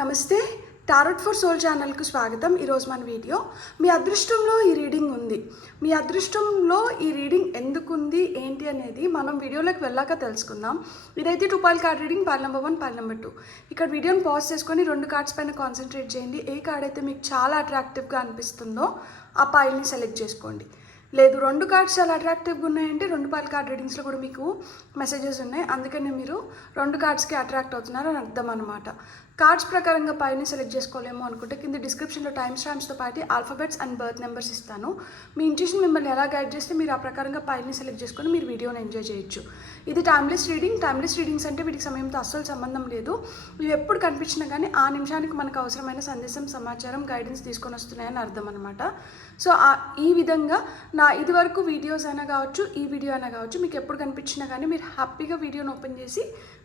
నమస్తే tarot for soul ఛానల్కు స్వాగతం. ఈరోజు మన వీడియో మీ అదృష్టంలో ఈ రీడింగ్ ఉంది. మీ అదృష్టంలో ఈ రీడింగ్ ఎందుకు ఉంది ఏంటి అనేది మనం వీడియోలోకి వెళ్ళాక తెలుసుకుందాం. ఇదైతే 2 foil card reading, foil number 1, foil number 2. ఇక్కడ వీడియోని పాజ్ చేసుకొని 2 కార్డ్స్ పైన కాన్సన్ట్రేట్ చేయండి. ఏ కార్డ్ అయితే మీకు చాలా అట్రాక్టివ్గా అనిపిస్తుందో ఆ పాయిల్ని సెలెక్ట్ చేసుకోండి. లేదు 2 కార్డ్స్ చాలా అట్రాక్టివ్గా ఉన్నాయంటే 2 పాయిల్ కార్డ్ రీడింగ్స్లో కూడా మీకు మెసేజెస్ ఉన్నాయి, అందుకని మీరు 2 కార్డ్స్కి అట్రాక్ట్ అవుతున్నారు అని అర్థం అనమాట. కార్డ్స్ ప్రకారంగా పైన సెలెక్ట్ చేసుకోలేమో అనుకుంటే కింద డిస్క్రిప్షన్లో టైమ్ స్టాంప్స్తో పాటు ఆల్ఫాబెట్స్ అండ్ బర్త్ నెంబర్స్ ఇస్తాను. మీ ఇంట్యూషన్ మిమ్మల్ని ఎలా గైడ్ చేస్తే మీరు ఆ ప్రకారంగా పైన సెలెక్ట్ చేసుకొని మీరు వీడియోని ఎంజాయ్ చేయొచ్చు. ఇది టైమ్లెస్ రీడింగ్. టైమ్లెస్ రీడింగ్స్ అంటే వీటికి సమయంతో అస్సలు సంబంధం లేదు. ఇవి ఎప్పుడు కనిపించినా కానీ ఆ నిమిషానికి మనకు అవసరమైన సందేశం, సమాచారం, గైడెన్స్ తీసుకొని వస్తున్నాయని అర్థం అనమాట. సో ఈ విధంగా నా ఇదివరకు వీడియోస్ అయినా కావచ్చు, ఈ వీడియో అయినా కావచ్చు, మీకు ఎప్పుడు కనిపించినా కానీ మీరు హ్యాపీగా వీడియోని ఓపెన్ చేసి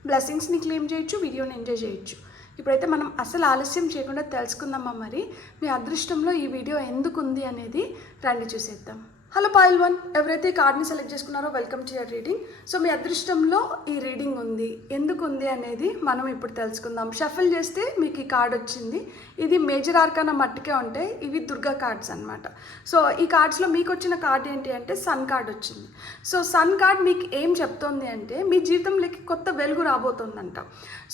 బ్లెస్సింగ్స్ని క్లెయిమ్ చేయొచ్చు, వీడియోని ఎంజాయ్ చేయొచ్చు. ఇప్పుడైతే మనం అసలు ఆలస్యం చేయకుండా తెలుసుకుందామా మరి మీ అదృష్టంలో ఈ వీడియో ఎందుకు ఉంది అనేది రండి చూసేద్దాం. హలో పాయిల్ 1, ఎవరైతే ఈ కార్డ్ని సెలెక్ట్ చేసుకున్నారో welcome to your reading. So మీ అదృష్టంలో ఈ రీడింగ్ ఉంది, ఎందుకు ఉంది అనేది మనం ఇప్పుడు తెలుసుకుందాం. షఫల్ చేస్తే మీకు ఈ కార్డ్ వచ్చింది. ఇది మేజర్ ఆర్కానా మట్టుకే ఉంటాయి, ఇవి దుర్గా కార్డ్స్ అనమాట. సో ఈ కార్డ్స్లో మీకు వచ్చిన కార్డ్ ఏంటి అంటే సన్ కార్డ్ వచ్చింది. సో సన్ కార్డ్ మీకు ఏం చెప్తోంది అంటే మీ జీవితంలోకి కొత్త వెలుగు రాబోతుందంట.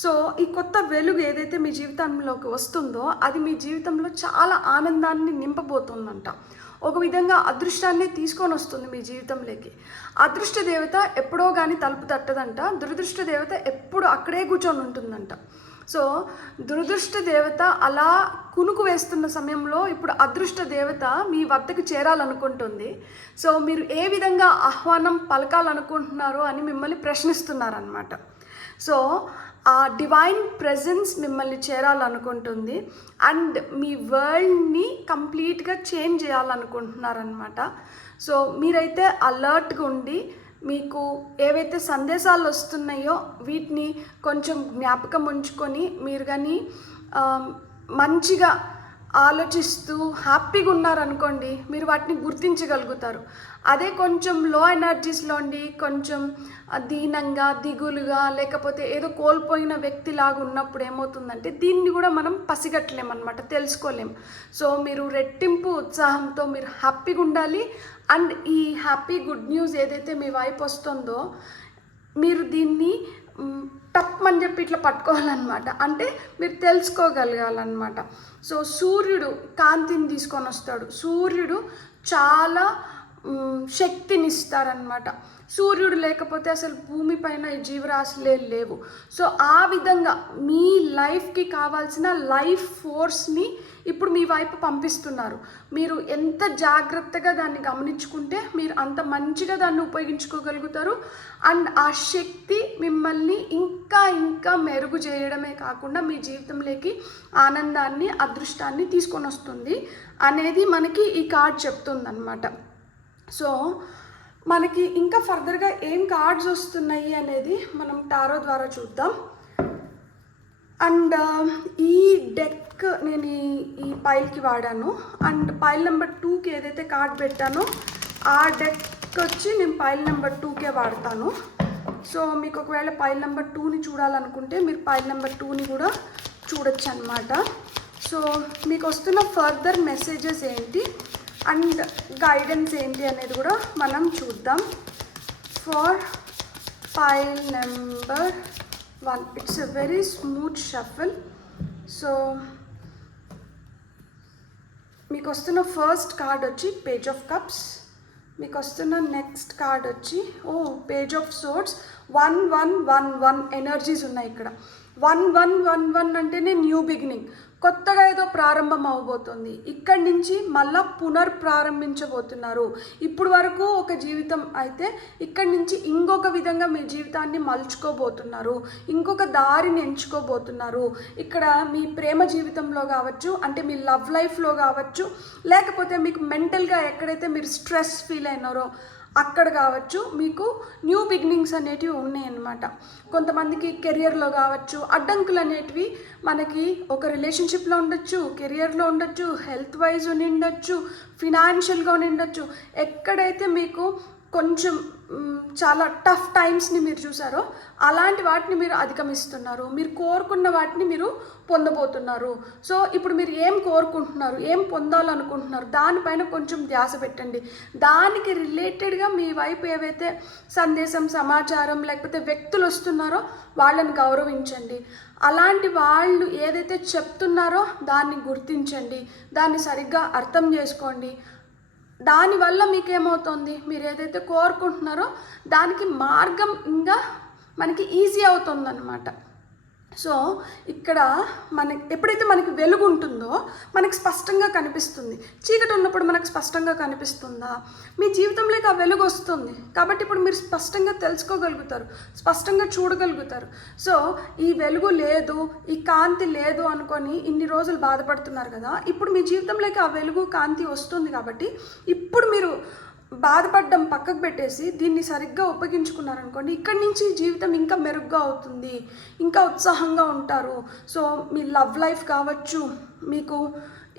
సో ఈ కొత్త వెలుగు ఏదైతే మీ జీవితంలోకి వస్తుందో అది మీ జీవితంలో చాలా ఆనందాన్ని నింపబోతుందంట. ఒక విధంగా అదృష్టాన్ని తీసుకొని వస్తుంది మీ జీవితంలోకి. అదృష్ట దేవత ఎప్పుడో కానీ తలుపు తట్టదంట, దురదృష్ట దేవత ఎప్పుడు అక్కడే కూర్చొని ఉంటుందంట. సో దురదృష్ట దేవత అలా కునుకు వేస్తున్న సమయంలో ఇప్పుడు అదృష్ట దేవత మీ వద్దకు చేరాలనుకుంటుంది. సో మీరు ఏ విధంగా ఆహ్వానం పలకాలనుకుంటున్నారో అని మిమ్మల్ని ప్రశ్నిస్తున్నారనమాట. సో ఆ డివైన్ ప్రెజెన్స్ మిమ్మల్ని చేరాలనుకుంటుంది అండ్ మీ వరల్డ్ని కంప్లీట్గా చేంజ్ చేయాలనుకుంటున్నారనమాట. సో మీరైతే అలర్ట్గా ఉండి మీకు ఏవైతే సందేశాలు వస్తున్నాయో వీటిని కొంచెం జ్ఞాపకం ఉంచుకొని మీరు కానీ మంచిగా ఆలోచిస్తూ హ్యాపీగా ఉన్నారనుకోండి, మీరు వాటిని గుర్తించగలుగుతారు. అదే కొంచెం లో ఎనర్జీస్లో ఉండి కొంచెం దీనంగా, దిగులుగా, లేకపోతే ఏదో కోల్పోయిన వ్యక్తిలాగా ఉన్నప్పుడు ఏమవుతుందంటే దీన్ని కూడా మనం పసిగట్టలేమన్నమాట, తెలుసుకోలేం. సో మీరు రెట్టింపు ఉత్సాహంతో మీరు హ్యాపీగా ఉండాలి. అండ్ ఈ హ్యాపీ గుడ్ న్యూస్ ఏదైతే మీ వైపు వస్తుందో మీరు దీన్ని టప్ అని చెప్పి ఇట్లా పట్టుకోవాలన్నమాట, అంటే మీరు తెలుసుకోగలగాలన్నమాట. సో సూర్యుడు కాంతిని తీసుకొని వస్తాడు, సూర్యుడు చాలా శక్తిని ఇస్తారనమాట. సూర్యుడు లేకపోతే అసలు భూమిపైన ఈ జీవరాశులే లేవు. సో ఆ విధంగా మీ లైఫ్కి కావాల్సిన లైఫ్ ఫోర్స్ని ఇప్పుడు మీ వైపు పంపిస్తున్నారు. మీరు ఎంత జాగ్రత్తగా దాన్ని గమనించుకుంటే మీరు అంత మంచిగా దాన్ని ఉపయోగించుకోగలుగుతారు. అండ్ ఆ శక్తి మిమ్మల్ని ఇంకా ఇంకా మెరుగు చేయడమే కాకుండా మీ జీవితంలోకి ఆనందాన్ని, అదృష్టాన్ని తీసుకొని వస్తుంది అనేది మనకి ఈ కార్డ్ చెప్తుందన్నమాట. సో మనకి ఇంకా ఫర్దర్గా ఏం కార్డ్స్ వస్తున్నాయి అనేది మనం టారో ద్వారా చూద్దాం. అండ్ ఈ డెక్ నేను ఈ పైల్కి వాడాను. అండ్ పైల్ నెంబర్ 2కి ఏదైతే కార్డ్ పెట్టానో ఆ డెక్ వచ్చి నేను పైల్ నెంబర్ 2కే వాడతాను. సో మీకు ఒకవేళ పైల్ నెంబర్ 2ని చూడాలనుకుంటే మీరు పైల్ నెంబర్ 2ని కూడా చూడొచ్చు అనమాట. సో మీకు వస్తున్న ఫర్దర్ మెసేజెస్ ఏంటి అండ్ గైడెన్స్ ఏంటి అనేది కూడా మనం చూద్దాం. For pile number 1 it's a very smooth shuffle. So మీకు వస్తున్న ఫస్ట్ కార్డ్ వచ్చి పేజ్ ఆఫ్ కప్స్. మీకు వస్తున్న నెక్స్ట్ కార్డ్ వచ్చి పేజ్ ఆఫ్ సోర్డ్స్. 1111 ఎనర్జీస్ ఉన్నాయి ఇక్కడ. 1111 అంటేనే న్యూ బిగినింగ్, కొత్తగా ఏదో ప్రారంభం అవబోతుంది. ఇక్కడి నుంచి మళ్ళా పునర్ప్రారంభించబోతున్నారు. ఇప్పుడు వరకు ఒక జీవితం అయితే ఇక్కడి నుంచి ఇంకొక విధంగా మీ జీవితాన్ని మలుచుకోబోతున్నారు, ఇంకొక దారిని ఎంచుకోబోతున్నారు. ఇక్కడ మీ ప్రేమ జీవితంలో కావచ్చు, అంటే మీ లవ్ లైఫ్లో కావచ్చు, లేకపోతే మీకు మెంటల్గా ఎక్కడైతే మీరు స్ట్రెస్ ఫీల్ అయినారో అక్కడ కావచ్చు, మీకు న్యూ బిగినింగ్స్ అనేటివి ఉన్నాయన్నమాట. కొంతమందికి కెరియర్లో కావచ్చు అడ్డంకులు అనేటివి మనకి ఒక రిలేషన్షిప్లో ఉండొచ్చు, కెరియర్లో ఉండొచ్చు, హెల్త్ వైజ్ ఉండొచ్చు, ఫినాన్షియల్గా ఉండొచ్చు. ఎక్కడైతే మీకు కొంచెం చాలా టఫ్ టైమ్స్ని మీరు చూసారో అలాంటి వాటిని మీరు అధిగమిస్తున్నారు. మీరు కోరుకున్న వాటిని మీరు పొందబోతున్నారు. సో ఇప్పుడు మీరు ఏం కోరుకుంటున్నారు, ఏం పొందాలనుకుంటున్నారు, దానిపైన కొంచెం ధ్యాస పెట్టండి. దానికి రిలేటెడ్గా మీ వైపు ఏవైతే సందేశం, సమాచారం లేకపోతే వ్యక్తులు వస్తున్నారో వాళ్ళని గౌరవించండి. అలాంటి వాళ్ళు ఏదైతే చెప్తున్నారో దాన్ని గుర్తించండి, దాన్ని సరిగ్గా అర్థం చేసుకోండి. దానివల్ల మీకేమవుతుంది, మీరు ఏదైతే కోరుకుంటున్నారో దానికి మార్గం ఇంకా మనకి ఈజీ అవుతుందన్నమాట. సో ఇక్కడ ఎప్పుడైతే మనకి వెలుగు ఉంటుందో మనకి స్పష్టంగా కనిపిస్తుంది. చీకటి ఉన్నప్పుడు మనకు స్పష్టంగా కనిపిస్తుందా? మీ జీవితంలోకి ఆ వెలుగు వస్తుంది కాబట్టి ఇప్పుడు మీరు స్పష్టంగా తెలుసుకోగలుగుతారు, స్పష్టంగా చూడగలుగుతారు. సో ఈ వెలుగు లేదు, ఈ కాంతి లేదు అనుకొని ఇన్ని రోజులు బాధపడుతున్నారు కదా, ఇప్పుడు మీ జీవితంలోకి ఆ వెలుగు, కాంతి వస్తుంది కాబట్టి ఇప్పుడు మీరు బాధపడడం పక్కకు పెట్టేసి దీన్ని సరిగ్గా ఉపయోగించుకున్నారనుకోండి, ఇక్కడి నుంచి జీవితం ఇంకా మెరుగ్గా అవుతుంది, ఇంకా ఉత్సాహంగా ఉంటారు. సో మీ లవ్ లైఫ్ కావచ్చు, మీకు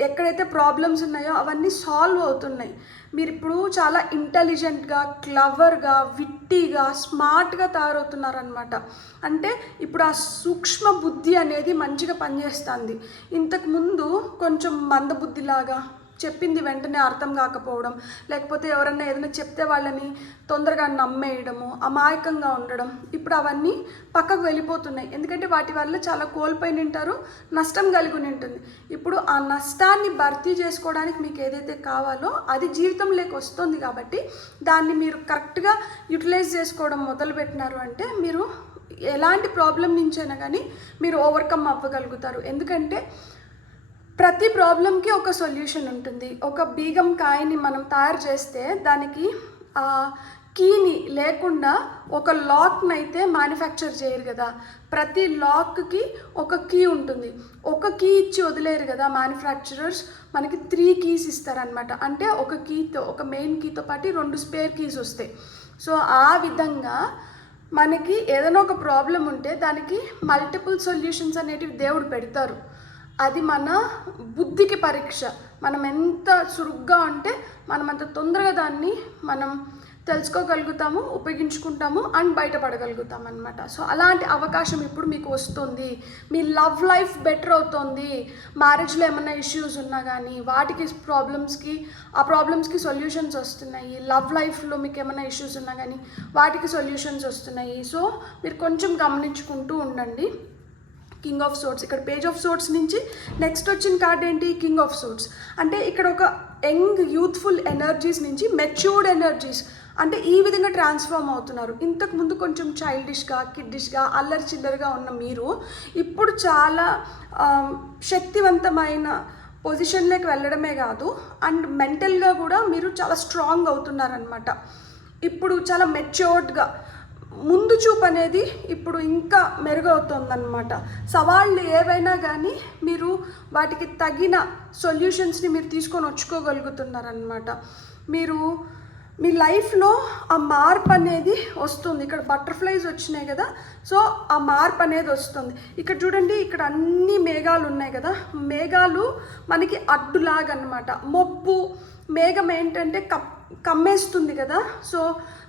ఎక్కడైతే ప్రాబ్లమ్స్ ఉన్నాయో అవన్నీ సాల్వ్ అవుతున్నాయి. మీరు ఇప్పుడు చాలా ఇంటెలిజెంట్గా, క్లవర్గా, విట్టీగా, స్మార్ట్గా తయారవుతున్నారనమాట. అంటే ఇప్పుడు ఆ సూక్ష్మ బుద్ధి అనేది మంచిగా పనిచేస్తుంది. ఇంతకుముందు కొంచెం మందబుద్ధిలాగా, చెప్పింది వెంటనే అర్థం కాకపోవడం, లేకపోతే ఎవరన్నా ఏదైనా చెప్తే వాళ్ళని తొందరగా నమ్మేయడము, అమాయకంగా ఉండడం, ఇప్పుడు అవన్నీ పక్కకు వెళ్ళిపోతున్నాయి. ఎందుకంటే వాటి వల్ల చాలా కోల్పోయి ఉంటారు, నష్టం కలిగి ఉంటుంది. ఇప్పుడు ఆ నష్టాన్ని భర్తీ చేసుకోవడానికి మీకు ఏదైతే కావాలో అది జీవితంలోకి వస్తుంది కాబట్టి దాన్ని మీరు కరెక్ట్గా యూటిలైజ్ చేసుకోవడం మొదలుపెట్టినారు అంటే మీరు ఎలాంటి ప్రాబ్లం నుంచైనా కానీ మీరు ఓవర్కమ్ అవ్వగలుగుతారు. ఎందుకంటే ప్రతి ప్రాబ్లంకి ఒక సొల్యూషన్ ఉంటుంది. ఒక బీగం కాయని మనం తయారు చేస్తే దానికి కీని లేకుండా ఒక లాక్ని అయితే మ్యానుఫ్యాక్చర్ చేయరు కదా. ప్రతి లాక్కి ఒక కీ ఉంటుంది. ఒక కీ ఇచ్చి వదిలేరు కదా మ్యానుఫ్యాక్చరర్స్, మనకి 3 కీస్ ఇస్తారనమాట. అంటే ఒక కీతో, ఒక మెయిన్ కీతో పాటు 2 స్పేర్ కీస్ వస్తాయి. సో ఆ విధంగా మనకి ఏదైనా ఒక ప్రాబ్లం ఉంటే దానికి మల్టిపుల్ సొల్యూషన్స్ అనేటివి దేవుడు పెడతారు. అది మన బుద్ధికి పరీక్ష. మనం ఎంత చురుగ్గా ఉంటే మనం అంత తొందరగా దాన్ని మనం తెలుసుకోగలుగుతాము, ఉపయోగించుకుంటాము అండ్ బయటపడగలుగుతాం అనమాట. సో అలాంటి అవకాశం ఇప్పుడు మీకు వస్తుంది. మీ లవ్ లైఫ్ బెటర్ అవుతుంది. మ్యారేజ్లో ఏమైనా ఇష్యూస్ ఉన్నా కానీ వాటికి ఆ ప్రాబ్లమ్స్కి సొల్యూషన్స్ వస్తున్నాయి. లవ్ లైఫ్లో మీకు ఏమైనా ఇష్యూస్ ఉన్నా కానీ వాటికి సొల్యూషన్స్ వస్తున్నాయి. సో మీరు కొంచెం గమనించుకుంటూ ఉండండి. కింగ్ ఆఫ్ సోర్ట్స్, ఇక్కడ పేజ్ ఆఫ్ సోర్ట్స్ నుంచి నెక్స్ట్ వచ్చిన కార్డ్ ఏంటి, కింగ్ ఆఫ్ సోర్ట్స్. అంటే ఇక్కడ ఒక యంగ్ యూత్ఫుల్ ఎనర్జీస్ నుంచి మెచ్యూర్డ్ ఎనర్జీస్, అంటే ఈ విధంగా ట్రాన్స్ఫార్మ్ అవుతున్నారు. ఇంతకుముందు కొంచెం చైల్డిష్గా, కిడ్డిష్గా, అల్లరి చిల్లరగా ఉన్న మీరు ఇప్పుడు చాలా శక్తివంతమైన పొజిషన్లోకి వెళ్ళడమే కాదు అండ్ మెంటల్గా కూడా మీరు చాలా స్ట్రాంగ్ అవుతున్నారనమాట. ఇప్పుడు చాలా మెచ్యూర్డ్గా ముందు చూపు అనేది ఇప్పుడు ఇంకా మెరుగవుతుందన్నమాట. సవాళ్ళు ఏవైనా కానీ మీరు వాటికి తగిన సొల్యూషన్స్ని మీరు తీసుకొని వచ్చుకోగలుగుతున్నారనమాట. మీరు మీ లైఫ్లో ఆ మార్పు అనేది వస్తుంది. ఇక్కడ బటర్ఫ్లైస్ వచ్చినాయి కదా, సో ఆ మార్పు అనేది వస్తుంది. ఇక్కడ చూడండి, ఇక్కడ అన్ని మేఘాలు ఉన్నాయి కదా, మేఘాలు మనకి అడ్డులాగా అనమాట. మబ్బు మేఘం ఏంటంటే కమ్మేస్తుంది కదా, సో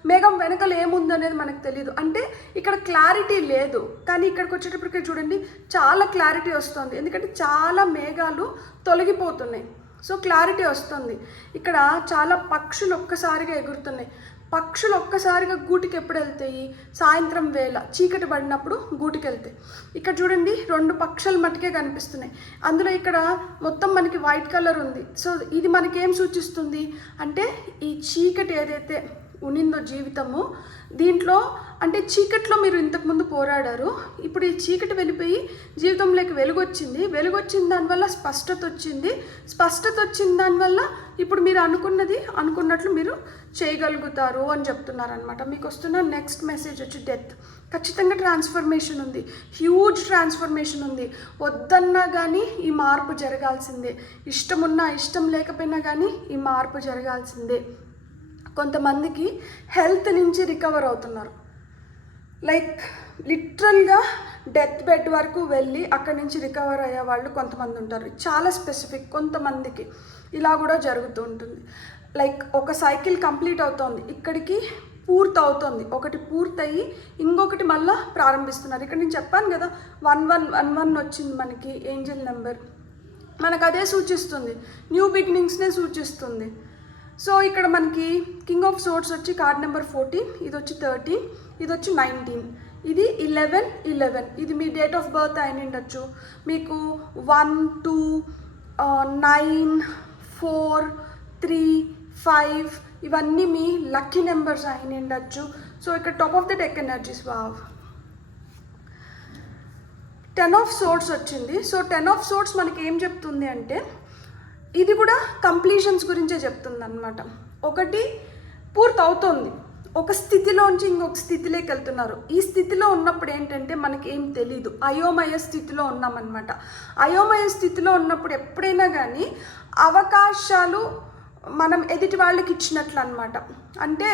మేఘం వెనకాల ఏముందనేది మనకు తెలియదు. అంటే ఇక్కడ క్లారిటీ లేదు, కానీ ఇక్కడికి వచ్చేటప్పటికి చూడండి చాలా క్లారిటీ వస్తుంది. ఎందుకంటే చాలా మేఘాలు తొలగిపోతున్నాయి, సో క్లారిటీ వస్తుంది. ఇక్కడ చాలా పక్షులు ఒక్కసారిగా ఎగురుతున్నాయి. పక్షులు ఒక్కసారిగా గూటికి ఎప్పుడు వెళ్తాయి, సాయంత్రం వేళ చీకటి పడినప్పుడు గూటికి వెళ్తాయి. ఇక్కడ చూడండి 2 పక్షులు మట్టుకే కనిపిస్తున్నాయి. అందులో ఇక్కడ మొత్తం మనకి వైట్ కలర్ ఉంది. సో ఇది మనకేం సూచిస్తుంది అంటే ఈ చీకటి ఏదైతే ఉనిందో జీవితము, దీంట్లో అంటే చీకట్లో మీరు ఇంతకుముందు పోరాడారు, ఇప్పుడు ఈ చీకటి వెళ్ళిపోయి జీవితంలోకి వెలుగు వచ్చింది. వెలుగు వచ్చిన దానివల్ల స్పష్టత వచ్చింది. స్పష్టత వచ్చిన దానివల్ల ఇప్పుడు మీరు అనుకున్నట్లు మీరు చేయగలుగుతారు అని చెప్తున్నారనమాట. మీకు వస్తున్న నెక్స్ట్ మెసేజ్ వచ్చి డెత్. ఖచ్చితంగా ట్రాన్స్ఫర్మేషన్ ఉంది, హ్యూజ్ ట్రాన్స్ఫర్మేషన్ ఉంది. వద్దన్నా కానీ ఈ మార్పు జరగాల్సిందే, ఇష్టమున్నా ఇష్టం లేకపోయినా కానీ ఈ మార్పు జరగాల్సిందే. కొంతమందికి హెల్త్ నుంచి రికవర్ అవుతున్నారు, లైక్ లిటరల్గా డెత్ బెడ్ వరకు వెళ్ళి అక్కడి నుంచి రికవర్ అయ్యే వాళ్ళు కొంతమంది ఉంటారు. చాలా స్పెసిఫిక్, కొంతమందికి ఇలా కూడా జరుగుతూ ఉంటుంది. లైక్ ఒక సైకిల్ కంప్లీట్ అవుతోంది, ఇక్కడికి పూర్తవుతుంది, ఒకటి పూర్తయి ఇంకొకటి మళ్ళీ ప్రారంభిస్తున్నారు. ఇక్కడ నేను చెప్పాను కదా 1111 వచ్చింది మనకి ఏంజల్ నెంబర్, మనకు అదే సూచిస్తుంది, న్యూ బిగినింగ్స్నే సూచిస్తుంది. సో ఇక్కడ మనకి కింగ్ ఆఫ్ సోర్డ్స్ వచ్చి కార్డ్ నెంబర్ 14, ఇది వచ్చి 13, ఇది వచ్చి 19, ఇది 1111. ఇది మీ డేట్ ఆఫ్ బర్త్ అయిన ఉండొచ్చు, మీకు 1, 2, 9, 4, 3, 5 ఇవన్నీ మీ లక్కీ నెంబర్స్ అయిన ఉండొచ్చు. సో ఇక్కడ top of the deck energies, wow, 10 of swords వచ్చింది. సో 10 ఆఫ్ సోర్డ్స్ మనకి ఏం చెప్తుంది అంటే ఇది కూడా కంప్లీషన్స్ గురించే చెప్తుంది అనమాట. ఒకటి పూర్తవుతోంది, ఒక స్థితిలోంచి ఇంకొక స్థితిలోకి వెళ్తున్నారు. ఈ స్థితిలో ఉన్నప్పుడు ఏంటంటే మనకి ఏం తెలీదు, అయోమయ స్థితిలో ఉన్నామన్నమాట. అయోమయ స్థితిలో ఉన్నప్పుడు ఎప్పుడైనా కానీ అవకాశాలు మనం ఎదుటి వాళ్ళకి ఇచ్చినట్లు అనమాట. అంటే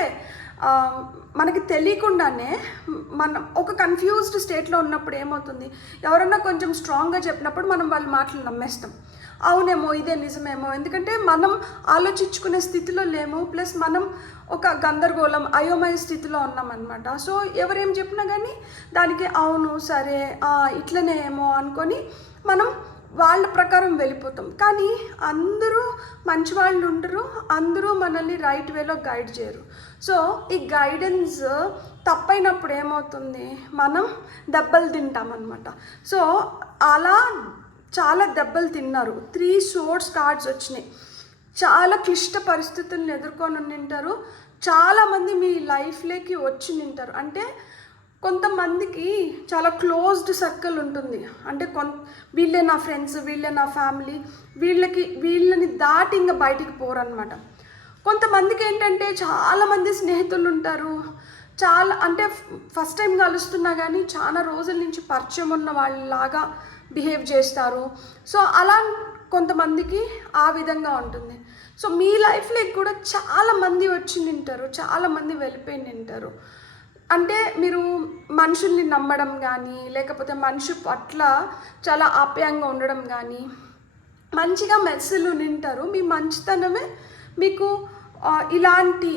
మనకి తెలియకుండానే మనం ఒక కన్ఫ్యూజ్డ్ స్టేట్లో ఉన్నప్పుడు ఏమవుతుంది, ఎవరన్నా కొంచెం స్ట్రాంగ్గా చెప్పినప్పుడు మనం వాళ్ళ మాటలు నమ్మేస్తాం. అవునేమో, ఇదే నిజమేమో, ఎందుకంటే మనం ఆలోచించుకునే స్థితిలో లేము, ప్లస్ మనం ఒక గందరగోళం అయోమయ స్థితిలో ఉన్నామన్నమాట. సో ఎవరేం చెప్పినా కానీ దానికి అవును సరే ఇట్లనే ఏమో అనుకొని మనం వాళ్ళ ప్రకారం వెళ్ళిపోతాం. కానీ అందరూ మంచి వాళ్ళు ఉండరు, అందరూ మనల్ని రైట్ వేలో గైడ్ చేయరు. సో ఈ గైడెన్స్ తప్పైనప్పుడు ఏమవుతుంది, మనం దెబ్బలు తింటామన్నమాట. సో అలా చాలా దెబ్బలు తిన్నారు. 3 సోర్డ్స్ కార్డ్స్ వచ్చినాయి. చాలా క్లిష్ట పరిస్థితులను ఎదుర్కొని ఉంటారు. చాలామంది మీ లైఫ్లోకి వచ్చి ఉంటారు. అంటే కొంతమందికి చాలా క్లోజ్డ్ సర్కిల్ ఉంటుంది. అంటే వీళ్ళే నా ఫ్రెండ్స్, వీళ్ళే నా ఫ్యామిలీ, వీళ్ళని దాటి ఇంకా బయటికి పోరనమాట. కొంతమందికి ఏంటంటే చాలామంది స్నేహితులు ఉంటారు. చాలా అంటే ఫస్ట్ టైం కలుస్తున్నా కానీ చాలా రోజుల నుంచి పరిచయం ఉన్న వాళ్ళలాగా బిహేవ్ చేస్తారు. సో అలా కొంతమందికి ఆ విధంగా ఉంటుంది. సో మీ లైఫ్లోకి కూడా చాలామంది వచ్చి నింటారు, చాలామంది వెళ్ళిపోయి నింటారు. అంటే మీరు మనుషుల్ని నమ్మడం కానీ, లేకపోతే మనిషి పట్ల చాలా ఆప్యాయంగా ఉండడం కానీ, మంచిగా మెస్సులు నింటారు. మీ మంచితనమే మీకు ఇలాంటి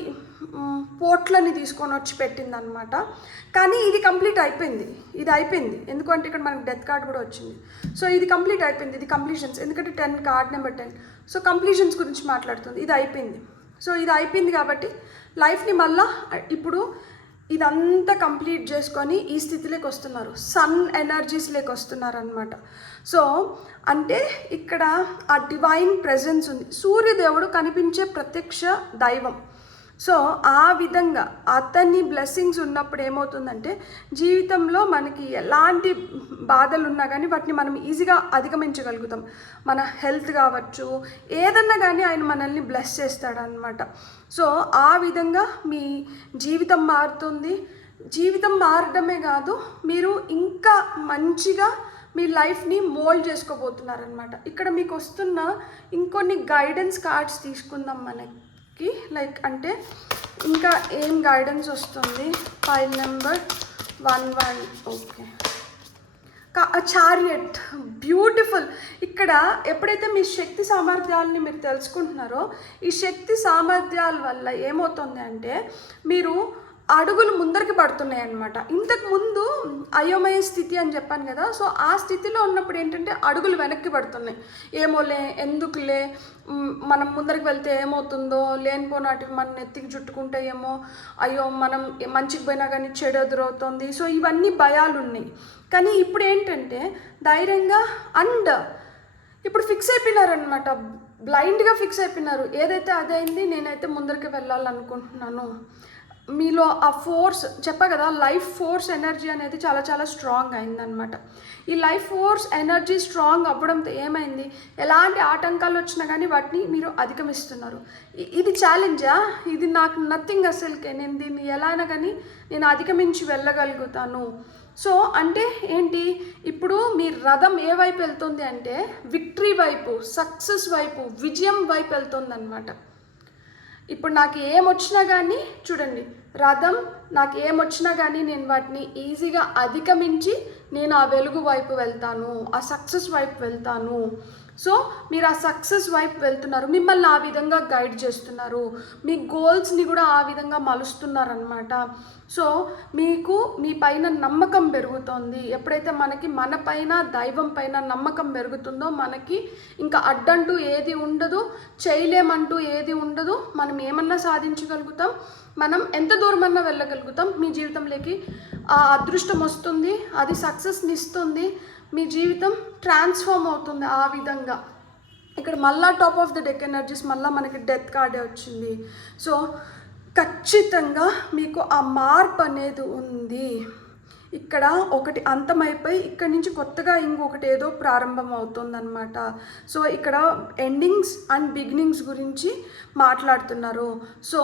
పోట్లని తీసుకొని వచ్చి పెట్టిందనమాట. కానీ ఇది కంప్లీట్ అయిపోయింది, ఇది అయిపోయింది. ఎందుకంటే ఇక్కడ మనకి డెత్ కార్డ్ కూడా వచ్చింది. సో ఇది కంప్లీట్ అయిపోయింది, ఇది కంప్లీషన్స్. ఎందుకంటే 10 కార్డ్ నెంబర్ 10. సో కంప్లీషన్స్ గురించి మాట్లాడుతుంది. ఇది అయిపోయింది. సో ఇది అయిపోయింది కాబట్టి లైఫ్ని మళ్ళా ఇప్పుడు ఇదంతా కంప్లీట్ చేసుకొని ఈ స్థితిలోకి వస్తున్నారు, సన్ ఎనర్జీస్లోకి వస్తున్నారు అనమాట. సో అంటే ఇక్కడ ఆ డివైన్ ప్రెజెన్స్ ఉంది. సూర్యదేవుడు కనిపించే ప్రత్యక్ష దైవం. సో ఆ విధంగా అతని బ్లెస్సింగ్స్ ఉన్నప్పుడు ఏమవుతుందంటే జీవితంలో మనకి ఎలాంటి బాధలు ఉన్నా కానీ వాటిని మనం ఈజీగా అధిగమించగలుగుతాం. మన హెల్త్ కావచ్చు, ఏదన్నా కానీ ఆయన మనల్ని బ్లెస్ చేస్తాడనమాట. సో ఆ విధంగా మీ జీవితం మారుతుంది. జీవితం మారడమే కాదు, మీరు ఇంకా మంచిగా మీ లైఫ్ని మోల్డ్ చేసుకోబోతున్నారనమాట. ఇక్కడ మీకు వస్తున్న ఇంకొన్ని గైడెన్స్ కార్డ్స్ తీసుకుందాం మనకి. లైక్ అంటే ఇంకా ఏం గైడెన్స్ వస్తుంది. File number 11. Okay, chariot, beautiful. ఇక్కడ ఎప్పుడైతే మీ శక్తి సామర్థ్యాలని మీరు తెలుసుకుంటున్నారో, ఈ శక్తి సామర్థ్యాల వల్ల ఏమవుతుంది అంటే మీరు అడుగులు ముందరికి పడుతున్నాయి అన్నమాట. ఇంతకు ముందు అయోమయ స్థితి అని చెప్పాను కదా. సో ఆ స్థితిలో ఉన్నప్పుడు ఏంటంటే అడుగులు వెనక్కి పడుతున్నాయి. ఏమోలే, ఎందుకులే, మనం ముందరికి వెళ్తే ఏమవుతుందో, లేనిపోనాటివి మన ఎత్తికి చుట్టుకుంటే ఏమో, అయ్యో మనం మంచికి పోయినా కానీ చెడు ఎదురవుతుంది. సో ఇవన్నీ భయాలు ఉన్నాయి. కానీ ఇప్పుడు ఏంటంటే ధైర్యంగా అండ్ ఇప్పుడు ఫిక్స్ అయిపోయినారనమాట, బ్లైండ్గా ఫిక్స్ అయిపోయినారు. ఏదైతే అదైంది, నేనైతే ముందరికి వెళ్ళాలనుకుంటున్నాను. మీలో ఆ ఫోర్స్ చెప్పా కదా, లైఫ్ ఫోర్స్ ఎనర్జీ అనేది చాలా చాలా స్ట్రాంగ్ అయిందనమాట. ఈ లైఫ్ ఫోర్స్ ఎనర్జీ స్ట్రాంగ్ అవ్వడంతో ఏమైంది, ఎలాంటి ఆటంకాలు వచ్చినా కానీ వాటిని మీరు అధిగమిస్తున్నారు. ఇది ఛాలెంజా, ఇది నాకు నథింగ్ అసలుకే, నేను దీన్ని ఎలా అయినా కానీ నేను అధిగమించి వెళ్ళగలుగుతాను. సో అంటే ఏంటి, ఇప్పుడు మీ రథం ఏ వైపు వెళ్తుంది అంటే విక్టరీ వైపు, సక్సెస్ వైపు, విజయం వైపు వెళ్తుంది అనమాట. ఇప్పుడు నాకు ఏమొచ్చినా కానీ చూడండి, రథం నాకు ఏమొచ్చినా కానీ నేను వాటిని ఈజీగా అధిగమించి నేను ఆ వెలుగు వైపు వెళ్తాను, ఆ సక్సెస్ వైపు వెళ్తాను. సో మీరు ఆ సక్సెస్ వైపు వెళ్తున్నారు, మిమ్మల్ని ఆ విధంగా గైడ్ చేస్తున్నారు, మీ గోల్స్ని కూడా ఆ విధంగా మలుస్తున్నారు అనమాట. సో మీకు మీ పైన నమ్మకం పెరుగుతుంది. ఎప్పుడైతే మనకి మన పైన దైవం పైన నమ్మకం పెరుగుతుందో మనకి ఇంకా అడ్డంటూ ఏది ఉండదు, చేయలేమంటూ ఏది ఉండదు. మనం ఏమన్నా సాధించగలుగుతాం, మనం ఎంత దూరమన్నా వెళ్ళగలుగుతాం. మీ జీవితంలోకి ఆ అదృష్టం వస్తుంది, అది సక్సెస్ని ఇస్తుంది, మీ జీవితం ట్రాన్స్ఫార్మ్ అవుతుంది ఆ విధంగా. ఇక్కడ మళ్ళా top of the deck energies, మళ్ళీ మనకి డెత్ కార్డే వచ్చింది. సో ఖచ్చితంగా మీకు ఆ మార్పు అనేది ఉంది. ఇక్కడ ఒకటి అంతమైపోయి ఇక్కడి నుంచి కొత్తగా ఇంకొకటి ఏదో ప్రారంభం అవుతుందన్నమాట. సో ఇక్కడ ఎండింగ్స్ అండ్ బిగినింగ్స్ గురించి మాట్లాడుతున్నారు. సో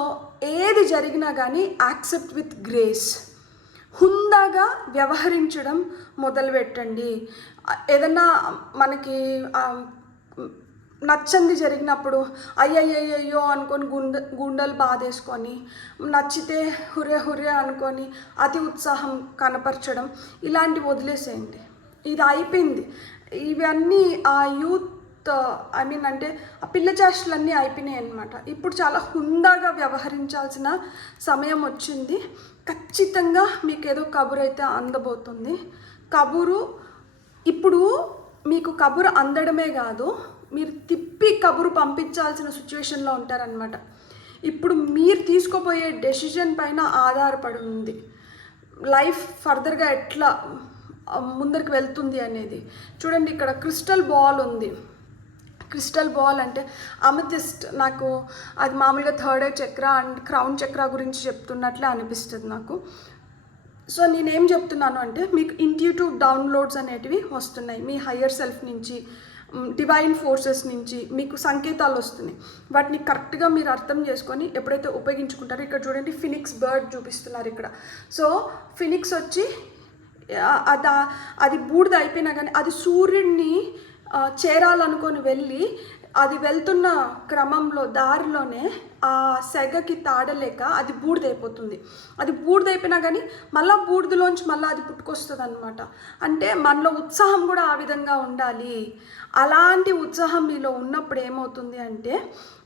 ఏది జరిగినా కానీ యాక్సెప్ట్ విత్ గ్రేస్, హుందాగా వ్యవహరించడం మొదలుపెట్టండి. ఏదన్నా మనకి నచ్చంది జరిగినప్పుడు అయ్యయ్యో అనుకొని గుండెలు బాధేసుకొని, నచ్చితే హురే హురే అనుకొని అతి ఉత్సాహం కనపరచడం, ఇలాంటివి వదిలేసేయండి. ఇది అయిపోయింది. ఇవన్నీ ఆ యూత్ అంటే ఆ పిల్ల చేష్టలన్నీ అయిపోయినాయి అన్నమాట. ఇప్పుడు చాలా హుందాగా వ్యవహరించాల్సిన సమయం వచ్చింది. ఖచ్చితంగా మీకు ఏదో కబురు అయితే అందబోతుంది. కబురు ఇప్పుడు మీకు కబురు అందడమే కాదు, మీరు తిప్పి కబురు పంపించాల్సిన సిచ్యువేషన్లో ఉంటారనమాట. ఇప్పుడు మీరు తీసుకోబోయే డెసిషన్ పైన ఆధారపడి ఉంది లైఫ్ ఫర్దర్గా ఎట్లా ముందరికి వెళ్తుంది అనేది. చూడండి, ఇక్కడ క్రిస్టల్ బాల్ ఉంది. క్రిస్టల్ బాల్ అంటే అమెథిస్ట్, నాకు అది మామూలుగా థర్డ్ ఐ చక్ర అండ్ క్రౌన్ చక్ర గురించి చెప్తున్నట్లే అనిపిస్తుంది నాకు. సో నేనేం చెప్తున్నాను అంటే, మీకు ఇంట్యూటివ్ డౌన్లోడ్స్ అనేటివి వస్తున్నాయి మీ హయ్యర్ సెల్ఫ్ నుంచి, డివైన్ ఫోర్సెస్ నుంచి మీకు సంకేతాలు వస్తున్నాయి. వాటిని కరెక్ట్గా మీరు అర్థం చేసుకొని ఎప్పుడైతే ఉపయోగించుకుంటారో, ఇక్కడ చూడండి ఫినిక్స్ బర్డ్ చూపిస్తున్నారు ఇక్కడ. సో ఫినిక్స్ వచ్చి అది బూడిద అయిపోయినా కానీ అది సూర్యుడిని చేరాలనుకొని వెళ్ళి అది వెళ్తున్న క్రమంలో దారిలోనే ఆ సెగకి తాడలేక అది బూడిదైపోతుంది. అది బూడిదైపోయినా కానీ మళ్ళీ బూడిదలోంచి మళ్ళీ అది పుట్టుకొస్తుంది అనమాట. అంటే మనలో ఉత్సాహం కూడా ఆ విధంగా ఉండాలి. అలాంటి ఉత్సాహం మీలో ఉన్నప్పుడు ఏమవుతుంది అంటే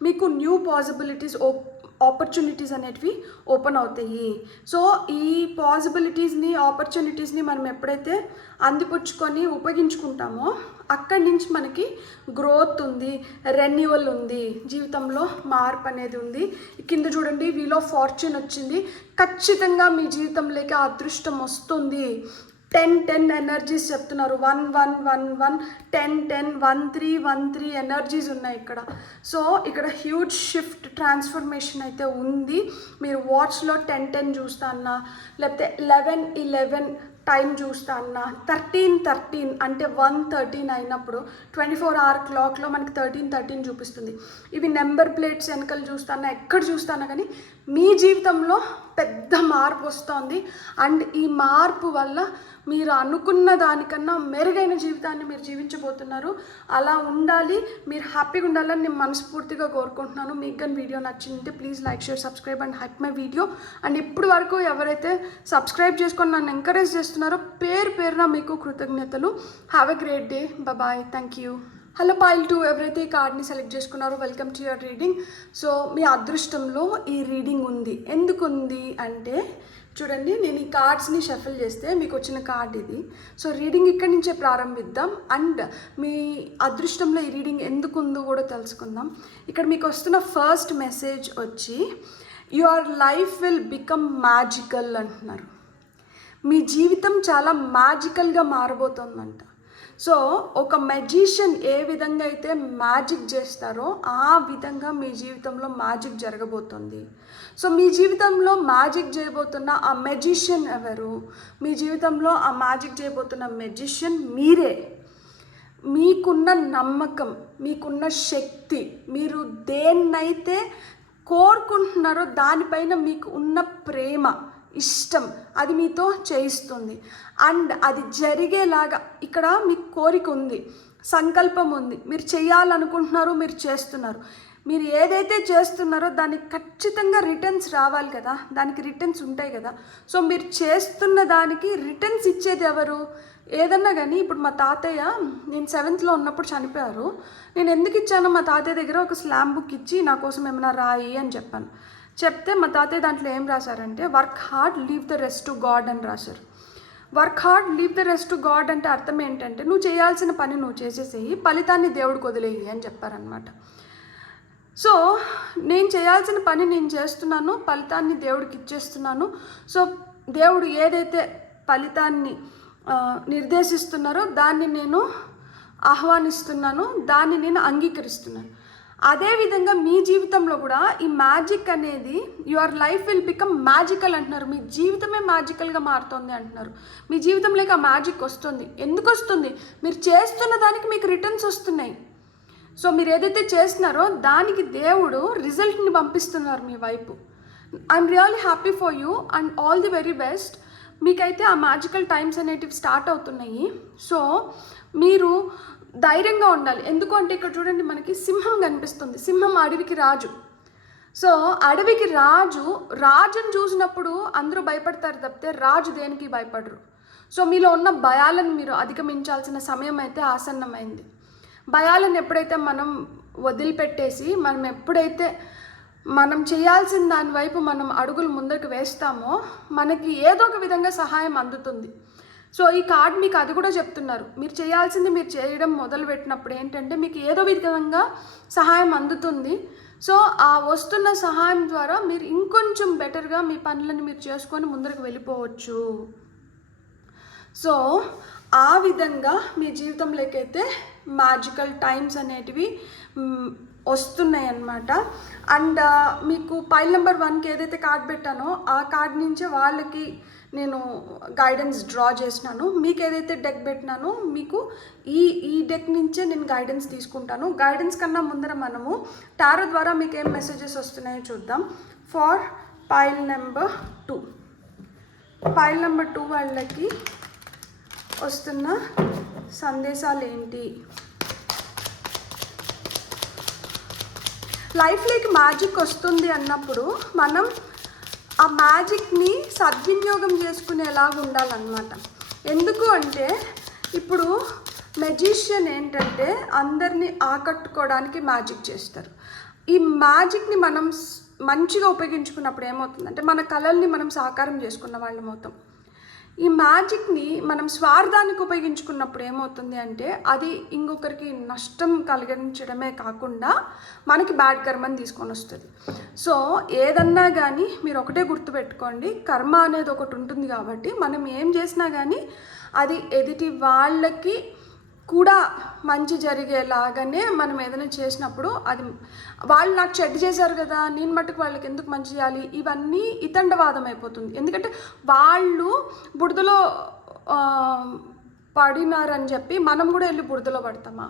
మీకు న్యూ పాసిబిలిటీస్, ఆపర్చునిటీస్ అనేటివి ఓపెన్ అవుతాయి. సో ఈ పాసిబిలిటీస్ని, ఆపర్చునిటీస్ని మనం ఎప్పుడైతే అందిపుచ్చుకొని ఉపయోగించుకుంటామో అక్కడి నుంచి మనకి గ్రోత్ ఉంది, రెన్యువల్ ఉంది, జీవితంలో మార్పు అనేది ఉంది. కింద చూడండి వీల్ ఆఫ్ ఫార్చ్యూన్ వచ్చింది. ఖచ్చితంగా మీ జీవితంలోకి ఆ అదృష్టం వస్తుంది. 10 ఎనర్జీస్ చెప్తున్నారు. 1 1 1 1 10 10 1 3 1 3 ఎనర్జీస్ ఉన్నాయి ఇక్కడ. సో ఇక్కడ హ్యూజ్ షిఫ్ట్, ట్రాన్స్ఫర్మేషన్ అయితే ఉంది. మీరు వాచ్లో 10 10 చూస్తా అన్నా, లేకపోతే 11 11 టైం చూస్తా అన్నా, 13 13 అంటే 113 అయినప్పుడు 24 hour క్లాక్లో మనకి 13 13 చూపిస్తుంది. ఇవి నెంబర్ ప్లేట్స్ వెనకలు చూస్తానా, ఎక్కడ చూస్తానా కానీ మీ జీవితంలో పెద్ద మార్పు వస్తుంది. అండ్ ఈ మార్పు వల్ల మీరు అనుకున్న దానికన్నా మెరుగైన జీవితాన్ని మీరు జీవించబోతున్నారు. అలా ఉండాలి, మీరు హ్యాపీగా ఉండాలని నేను మనస్ఫూర్తిగా కోరుకుంటున్నాను. మీకు కానీ వీడియో నచ్చిందంటే please like, share, subscribe and hype my video. And ఇప్పటి వరకు ఎవరైతే సబ్స్క్రైబ్ చేసుకొని నన్ను ఎంకరేజ్ చేస్తున్నారో పేరు పేరున మీకు కృతజ్ఞతలు. Have a great day. Bye. Thank you. Hello pile 2, ఎవరైతే ఈ కార్డ్ని సెలెక్ట్ చేసుకున్నారో welcome to your reading. So మీ అదృష్టంలో ఈ రీడింగ్ ఉంది. ఎందుకు ఉంది అంటే చూడండి, నేను ఈ కార్డ్స్ని షఫల్ చేస్తే మీకు వచ్చిన కార్డ్ ఇది. సో రీడింగ్ ఇక్కడి నుంచే ప్రారంభిద్దాం. అండ్ మీ అదృష్టంలో ఈ రీడింగ్ ఎందుకు ఉందో కూడా తెలుసుకుందాం. ఇక్కడ మీకు వస్తున్న ఫస్ట్ మెసేజ్ వచ్చి your life will become magical అంటున్నారు. మీ జీవితం చాలా మ్యాజికల్గా మారబోతోందంట. సో ఒక మెజిషియన్ ఏ విధంగా అయితే మ్యాజిక్ చేస్తారో ఆ విధంగా మీ జీవితంలో మ్యాజిక్ జరగబోతుంది. సో మీ జీవితంలో మ్యాజిక్ చేయబోతున్న ఆ మెజిషియన్ ఎవరు? మీ జీవితంలో ఆ మ్యాజిక్ చేయబోతున్న మెజిషియన్ మీరే. మీకున్న నమ్మకం, మీకున్న శక్తి, మీరు దేన్నైతే కోరుకుంటున్నారో దానిపైన మీకు ఉన్న ప్రేమ, ఇష్టం, అది మీతో చేయిస్తుంది. అండ్ అది జరిగేలాగా ఇక్కడ మీకు కోరిక ఉంది, సంకల్పం ఉంది, మీరు చేయాలనుకుంటున్నారు, మీరు చేస్తున్నారు. మీరు ఏదైతే చేస్తున్నారో దానికి ఖచ్చితంగా రిటర్న్స్ రావాలి కదా, దానికి రిటర్న్స్ ఉంటాయి కదా. సో మీరు చేస్తున్న దానికి రిటర్న్స్ ఇచ్చేది ఎవరు? ఏదన్నా కానీ ఇప్పుడు మా తాతయ్య నేను 7th ఉన్నప్పుడు చనిపోయారు. నేను ఎందుకు ఇచ్చానో మా తాతయ్య దగ్గర ఒక స్లామ్ బుక్ ఇచ్చి నా కోసం ఏమైనా రాయి అని చెప్పాను. చెప్తే మా తాతయ్య దాంట్లో ఏం రాశారంటే work hard leave the rest to God అని రాశారు. Work hard leave the rest to God అంటే అర్థం ఏంటంటే నువ్వు చేయాల్సిన పని నువ్వు చేసేసేయి, ఫలితాన్ని దేవుడికి వదిలేయి అని చెప్పారనమాట. సో నేను చేయాల్సిన పని నేను చేస్తున్నాను, ఫలితాన్ని దేవుడికి ఇచ్చేస్తున్నాను. సో దేవుడు ఏదైతే ఫలితాన్ని నిర్దేశిస్తున్నారో దాన్ని నేను ఆహ్వానిస్తున్నాను, దాన్ని నేను అంగీకరిస్తున్నాను. అదేవిధంగా మీ జీవితంలో కూడా ఈ మ్యాజిక్ అనేది your life will become magical అంటున్నారు. మీ జీవితమే మ్యాజికల్గా మారుతుంది అంటున్నారు. మీ జీవితంలోకి ఆ మ్యాజిక్ వస్తుంది. ఎందుకు వస్తుంది? మీరు చేస్తున్న దానికి మీకు రిటర్న్స్ వస్తున్నాయి. సో మీరు ఏదైతే చేస్తున్నారో దానికి దేవుడు రిజల్ట్ని పంపిస్తున్నారు మీ వైపు. I'm really happy for you and all the very best. మీకైతే ఆ మ్యాజికల్ టైమ్స్ అనేటివి స్టార్ట్ అవుతున్నాయి. సో మీరు ధైర్యంగా ఉండాలి. ఎందుకు అంటే ఇక్కడ చూడండి, మనకి సింహం కనిపిస్తుంది. సింహం అడవికి రాజు. సో అడవికి రాజును చూసినప్పుడు అందరూ భయపడతారు తప్పితే రాజు దేనికి భయపడరు. సో మీలో ఉన్న భయాలను మీరు అధిగమించాల్సిన సమయం అయితే ఆసన్నమైంది. భయాలను ఎప్పుడైతే మనం వదిలిపెట్టేసి మనం చేయాల్సిన దాని వైపు మనం అడుగులు ముందుకు వేస్తామో మనకి ఏదో ఒక విధంగా సహాయం అందుతుంది. సో ఈ కార్డ్ మీకు అది కూడా చెప్తున్నారు. మీరు చేయాల్సింది మీరు చేయడం మొదలుపెట్టినప్పుడు ఏంటంటే మీకు ఏదో విధంగా సహాయం అందుతుంది. సో ఆ వస్తున్న సహాయం ద్వారా మీరు ఇంకొంచెం బెటర్గా మీ పనులను మీరు చేసుకొని ముందుకు వెళ్ళిపోవచ్చు. సో ఆ విధంగా మీ జీవితంలోకైతే మ్యాజికల్ టైమ్స్ అనేటివి వస్తున్నాయి అన్నమాట. అండ్ మీకు పైల్ నెంబర్ 1కి ఏదైతే కార్డ్ పెట్టానో ఆ కార్డ్ నుంచే వాళ్ళకి నేను గైడెన్స్ డ్రా చేసినాను. మీకు ఏదైతే డెక్ పెట్టినానో మీకు ఈ డెక్ నుంచే నేను గైడెన్స్ తీసుకుంటాను. గైడెన్స్ కన్నా ముందర మనము టారో ద్వారా మీకు ఏం మెసేజెస్ వస్తున్నాయో చూద్దాం. ఫర్ పైల్ నెంబర్ 2 వాళ్ళకి వస్తున్న సందేశాలు ఏంటి? లైఫ్లోకి మ్యాజిక్ వస్తుంది అన్నప్పుడు మనం ఆ మ్యాజిక్ని సద్వినియోగం చేసుకునేలాగా ఉండాలన్నమాట. ఎందుకు అంటే ఇప్పుడు మెజిషియన్ ఏంటంటే అందరినీ ఆకట్టుకోవడానికి మ్యాజిక్ చేస్తారు. ఈ మ్యాజిక్ని మనం మంచిగా ఉపయోగించుకున్నప్పుడు ఏమవుతుందంటే మన కళల్ని మనం సాకారం చేసుకున్న వాళ్ళం అవుతాం. ఈ మ్యాజిక్ని మనం స్వార్థానికి ఉపయోగించుకున్నప్పుడు ఏమవుతుంది అంటే అది ఇంకొకరికి నష్టం కలిగించడమే కాకుండా మనకి బ్యాడ్ కర్మని తీసుకొని వస్తుంది. సో ఏదన్నా కానీ మీరు ఒకటే గుర్తుపెట్టుకోండి, కర్మ అనేది ఒకటి ఉంటుంది కాబట్టి మనం ఏం చేసినా కానీ అది ఎదుటి వాళ్ళకి కూడా మంచి జరిగేలాగానే మనం ఏదైనా చేసినప్పుడు అది వాళ్ళు నాకు చెడ్డ చేశారు కదా నేను మట్టుకు వాళ్ళకి ఎందుకు మంచి చేయాలి, ఇవన్నీ ఇతండవాదం అయిపోతుంది. ఎందుకంటే వాళ్ళు బురదలో పడినారని చెప్పి మనం కూడా వెళ్ళి బురదలో పడతామా?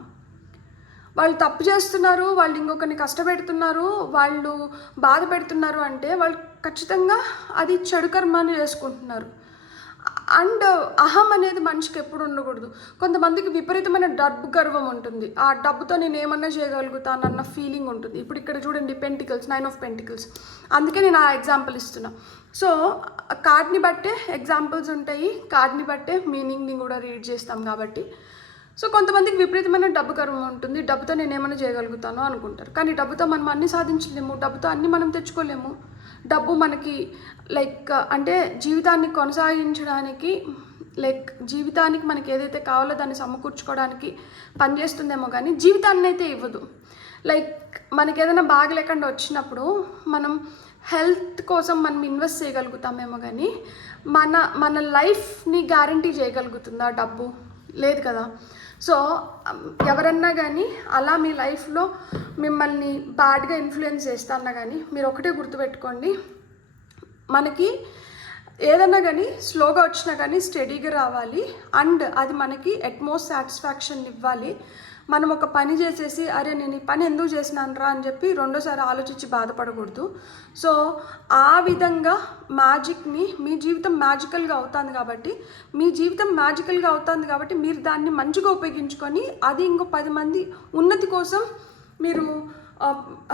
వాళ్ళు తప్పు చేస్తున్నారు, వాళ్ళు ఇంకొకరిని కష్టపెడుతున్నారు, వాళ్ళు బాధ పెడుతున్నారు అంటే వాళ్ళు ఖచ్చితంగా అది చెడు కర్మని చేసుకుంటున్నారు. అండ్ అహం అనేది మనిషికి ఎప్పుడు ఉండకూడదు. కొంతమందికి విపరీతమైన డబ్బు గర్వం ఉంటుంది. ఆ డబ్బుతో నేను ఏమన్నా చేయగలుగుతానన్న ఫీలింగ్ ఉంటుంది. ఇప్పుడు ఇక్కడ చూడండి పెంటికల్స్, 9 ఆఫ్ పెంటికల్స్. అందుకే నేను ఆ ఎగ్జాంపుల్ ఇస్తున్నా. సో కార్డ్ని బట్టే ఎగ్జాంపుల్స్ ఉంటాయి, కార్డ్ని బట్టే మీనింగ్ని కూడా రీడ్ చేస్తాం కాబట్టి. సో కొంతమందికి విపరీతమైన డబ్బు గర్వం ఉంటుంది. డబ్బుతో నేను ఏమైనా చేయగలుగుతాను అనుకుంటారు. కానీ డబ్బుతో మనం అన్నీ సాధించలేము, డబ్బుతో అన్నీ మనం తెచ్చుకోలేము. డబ్బు మనకి అంటే జీవితాన్ని కొనసాగించడానికి జీవితానికి మనకి ఏదైతే కావాలో దాన్ని సమకూర్చుకోవడానికి పనిచేస్తుందేమో కానీ జీవితాన్ని అయితే ఇవ్వదు. మనకి ఏదైనా బాగలేకుండా వచ్చినప్పుడు మనం హెల్త్ కోసం మనం ఇన్వెస్ట్ చేయగలుగుతామేమో కానీ మన లైఫ్ని గ్యారంటీ చేయగలుగుతుందా డబ్బు? లేదు కదా. సో ఎవరన్నా కానీ అలా మీ లైఫ్లో మిమ్మల్ని బ్యాడ్గా ఇన్ఫ్లుయెన్స్ చేస్తారన్నా కానీ మీరు ఒకటే గుర్తుపెట్టుకోండి, మనకి ఏదన్నా కానీ స్లోగా వచ్చినా కానీ స్టడీగా రావాలి. అండ్ అది మనకి అట్మోస్ట్ సాటిస్ఫాక్షన్ ఇవ్వాలి. మనం ఒక పని చేసేసి అరే నేను ఈ పని ఎందుకు చేసినాను రా అని చెప్పి రెండోసారి ఆలోచించి బాధపడకూడదు. సో ఆ విధంగా మ్యాజిక్ని మీ జీవితం మ్యాజికల్గా అవుతుంది కాబట్టి మీరు దాన్ని మంచిగా ఉపయోగించుకొని అది ఇంకో 10 మంది ఉన్నతి కోసం మీరు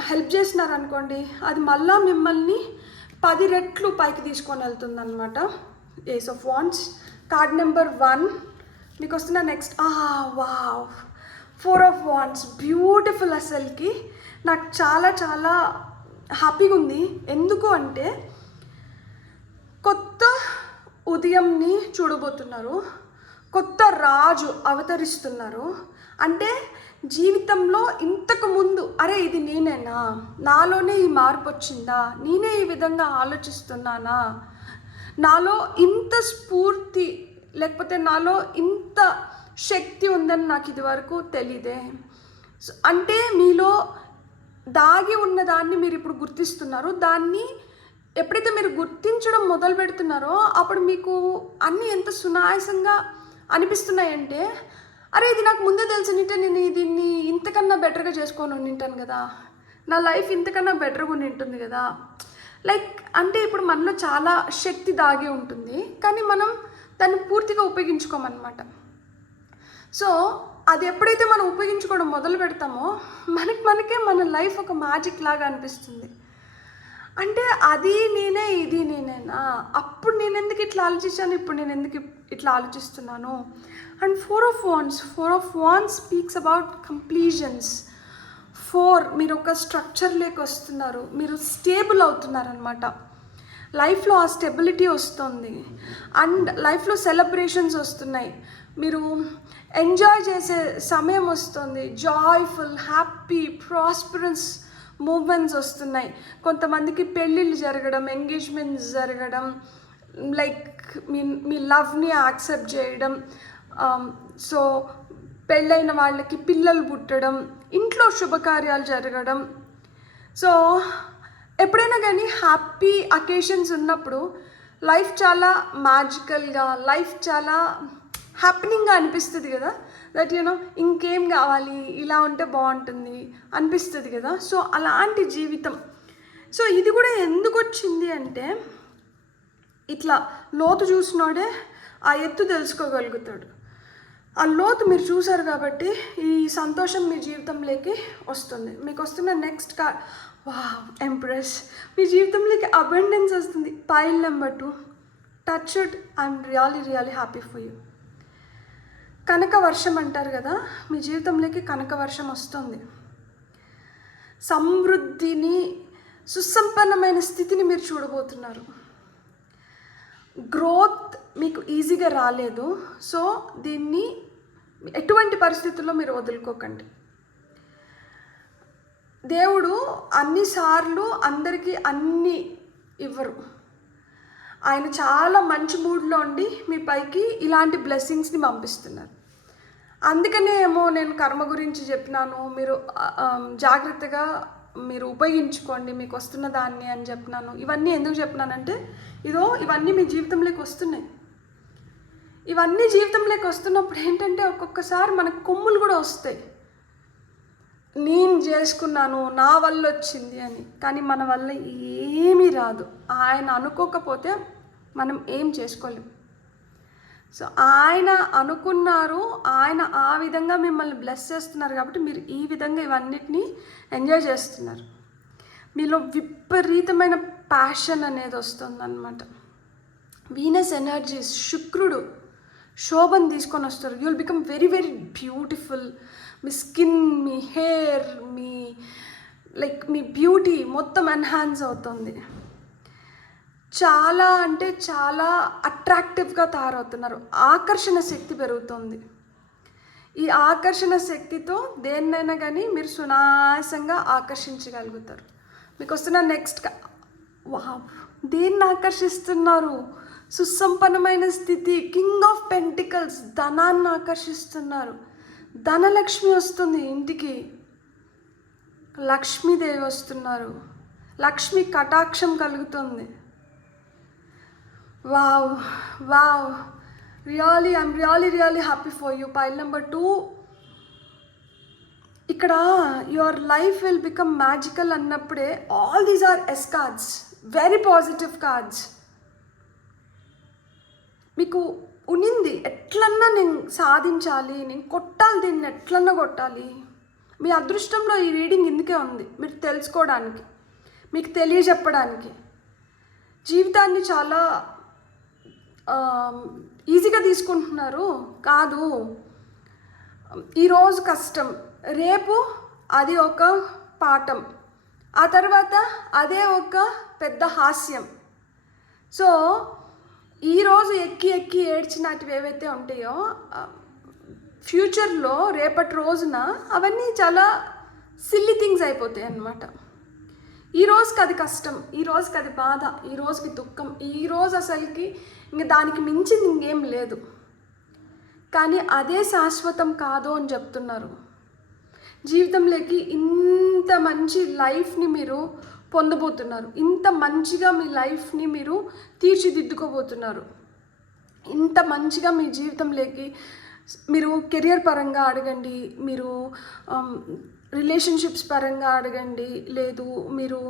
హెల్ప్ చేసినారనుకోండి, అది మళ్ళా మిమ్మల్ని 10 రెట్లు పైకి తీసుకొని వెళ్తుంది అనమాట. Ace of wands card number 1 మీకు వస్తున్న next wow, 4 of Wands, beautiful. అసలుకి నాకు చాలా చాలా హ్యాపీగా ఉంది. ఎందుకు అంటే కొత్త ఉదయంని చూడబోతున్నారు, కొత్త రాజు అవతరిస్తున్నారు. అంటే జీవితంలో ఇంతకు ముందు అరే ఇది నేనేనా, నాలోనే ఈ మార్పు వచ్చిందా, నేనే ఈ విధంగా ఆలోచిస్తున్నానా, నాలో ఇంత స్ఫూర్తి లేకపోతే నాలో ఇంత శక్తి ఉందని నాకు ఇదివరకు తెలీదే. అంటే మీలో దాగి ఉన్నదాన్ని మీరు ఇప్పుడు గుర్తిస్తున్నారు. దాన్ని ఎప్పుడైతే మీరు గుర్తించడం మొదలు పెడుతున్నారో అప్పుడు మీకు అన్నీ ఎంత సునాయాసంగా అనిపిస్తున్నాయంటే అరే ఇది నాకు ముందే తెలిసినట్టే నేను దీన్ని ఇంతకన్నా బెటర్గా చేసుకొని ఉండింటాను కదా, నా లైఫ్ ఇంతకన్నా బెటర్గా ఉండింటుంది కదా. లైక్ అంటే ఇప్పుడు మనలో చాలా శక్తి దాగి ఉంటుంది, కానీ మనం దాన్ని పూర్తిగా ఉపయోగించుకోమన్నమాట. సో అది ఎప్పుడైతే మనం ఉపయోగించుకోవడం మొదలు పెడతామో మనకే మన లైఫ్ ఒక మ్యాజిక్ లాగా అనిపిస్తుంది. అంటే అది నేనే, ఇది నేనేనా, అప్పుడు నేను ఎందుకు ఇట్లా ఆలోచించాను, ఇప్పుడు నేను ఎందుకు ఇట్లా ఆలోచిస్తున్నాను. And 4 of Wands speaks about completions. 4 మీరు ఒక స్ట్రక్చర్లోకి వస్తున్నారు, మీరు స్టేబుల్ అవుతున్నారు అనమాట. లైఫ్లో ఆ స్టెబిలిటీ వస్తుంది అండ్ లైఫ్లో సెలబ్రేషన్స్ వస్తున్నాయి, మీరు ఎంజాయ్ చేసే సమయం వస్తుంది, జాయ్ఫుల్, హ్యాపీ, ప్రాస్పరస్ మూమెంట్స్ వస్తున్నాయి. కొంతమందికి పెళ్ళిళ్ళు జరగడం, ఎంగేజ్మెంట్స్ జరగడం, లైక్ మీ లవ్ని యాక్సెప్ట్ చేయడం, సో పెళ్ళైన వాళ్ళకి పిల్లలు పుట్టడం, ఇంట్లో శుభకార్యాలు జరగడం. సో ఎప్పుడైనా కానీ హ్యాపీ అకేషన్స్ ఉన్నప్పుడు లైఫ్ చాలా మ్యాజికల్గా, లైఫ్ చాలా హ్యాపెనింగ్గా అనిపిస్తుంది కదా. దట్ ఇంకేం కావాలి, ఇలా ఉంటే బాగుంటుంది అనిపిస్తుంది కదా. సో అలాంటి జీవితం. సో ఇది కూడా ఎందుకు వచ్చింది అంటే ఇట్లా లోతు చూసినోడే ఆ ఎత్తు తెలుసుకోగలుగుతాడు. ఆ లోతు మీరు చూసారు కాబట్టి ఈ సంతోషం మీ జీవితంలోకి వస్తుంది. మీకు వస్తున్న నెక్స్ట్ కార్డ్ ఎంప్రెస్. మీ జీవితంలోకి అబండెన్స్ వస్తుంది. Pile number 2, touched. I'm really happy for you. కనక వర్షం అంటారు కదా, మీ జీవితంలోకి కనక వర్షం వస్తుంది. సమృద్ధిని, సుసంపన్నమైన స్థితిని మీరు చూడబోతున్నారు. గ్రోత్ మీకు ఈజీగా రాలేదు, సో దీన్ని ఎటువంటి పరిస్థితుల్లో మీరు వదులుకోకండి. దేవుడు అన్నిసార్లు అందరికీ అన్నీ ఇవ్వరు. ఆయన చాలా మంచి మూడ్లో ఉండి మీ పైకి ఇలాంటి బ్లెస్సింగ్స్ని పంపిస్తున్నారు. అందుకనే ఏమో నేను కర్మ గురించి చెప్పినాను, మీరు జాగ్రత్తగా మీరు ఉపయోగించుకోండి మీకు వస్తున్న దాన్ని అని చెప్పినాను. ఇవన్నీ ఎందుకు చెప్పినానంటే ఇవన్నీ మీ జీవితంలోకి వస్తున్నాయి. ఇవన్నీ జీవితంలోకి వస్తున్నప్పుడు ఏంటంటే ఒక్కొక్కసారి మనకు కొమ్ములు కూడా వస్తాయి. నేను చేసుకున్నాను, నా వల్ల వచ్చింది అని. కానీ మన వల్ల ఏమీ రాదు. ఆయన అనుకోకపోతే మనం ఏం చేసుకోలేం. సో ఆయన అనుకున్నారు, ఆయన ఆ విధంగా మిమ్మల్ని బ్లెస్ చేస్తున్నారు కాబట్టి మీరు ఈ విధంగా ఇవన్నిటినీ ఎంజాయ్ చేస్తున్నారు. మీలో విపరీతమైన ప్యాషన్ అనేది వస్తుందన్నమాట. వీనస్ ఎనర్జీస్, శుక్రుడు శోభను తీసుకొని వస్తారు. You will become very beautiful. Me skin, me hair, me beauty మొత్తం ఎన్హాన్స్ అవుతుంది. చాలా అంటే చాలా అట్రాక్టివ్గా తయారవుతున్నారు. ఆకర్షణ శక్తి పెరుగుతుంది. ఈ ఆకర్షణ శక్తితో దేన్నైనా కానీ మీరు సునాయాసంగా ఆకర్షించగలుగుతారు. మీకు వస్తున్న నెక్స్ట్ దేన్ని ఆకర్షిస్తున్నారు? సుసంపన్నమైన స్థితి, కింగ్ ఆఫ్ పెంటికల్స్, ధనాన్ని ఆకర్షిస్తున్నారు. ధనలక్ష్మి వస్తుంది ఇంటికి, లక్ష్మీదేవి వస్తున్నారు, లక్ష్మి కటాక్షం కలుగుతుంది. Wow I'm really happy for you. Pile number 2, ఇక్కడ your life will become magical అన్నప్పుడే all these are S cards, very positive cards. మీకు ఉనింది ఎట్లన్నా నేను సాధించాలి, నేను కొట్టాలి, దీన్ని ఎట్లన్నా కొట్టాలి. మీ అదృష్టంలో ఈ రీడింగ్ ఇందుకే ఉంది, మీరు తెలుసుకోవడానికి, మీకు తెలియజెప్పడానికి. జీవితాన్ని చాలా ఈజీగా తీసుకుంటున్నారు. కాదు, ఈరోజు కష్టం, రేపు అది ఒక పాఠం, ఆ తర్వాత అదే ఒక పెద్ద హాస్యం. సో ఈరోజు ఎక్కి ఎక్కి ఏడ్చినటివి ఏవైతే ఉంటాయో ఫ్యూచర్లో రేపటి రోజున అవన్నీ చాలా సిల్లీ థింగ్స్ అయిపోతాయి అన్నమాట. ఈ రోజుకి అది కష్టం, ఈ రోజుకి అది బాధ, ఈ రోజుకి దుఃఖం, ఈరోజు అసలుకి ఇంక దానికి మించింది ఇంకేం లేదు. కానీ అదే శాశ్వతం కాదు అని చెప్తున్నారు. జీవితంలోకి ఇంత మంచి లైఫ్ని మీరు పొందబోతున్నారు, ఇంత మంచిగా మీ లైఫ్ని మీరు తీర్చిదిద్దుకోబోతున్నారు, ఇంత మంచిగా మీ జీవితంలోకి మీరు కెరియర్ పరంగా అడగండి, మీరు రిలేషన్షిప్స్ పరంగా అడగండి, లేదు మీరు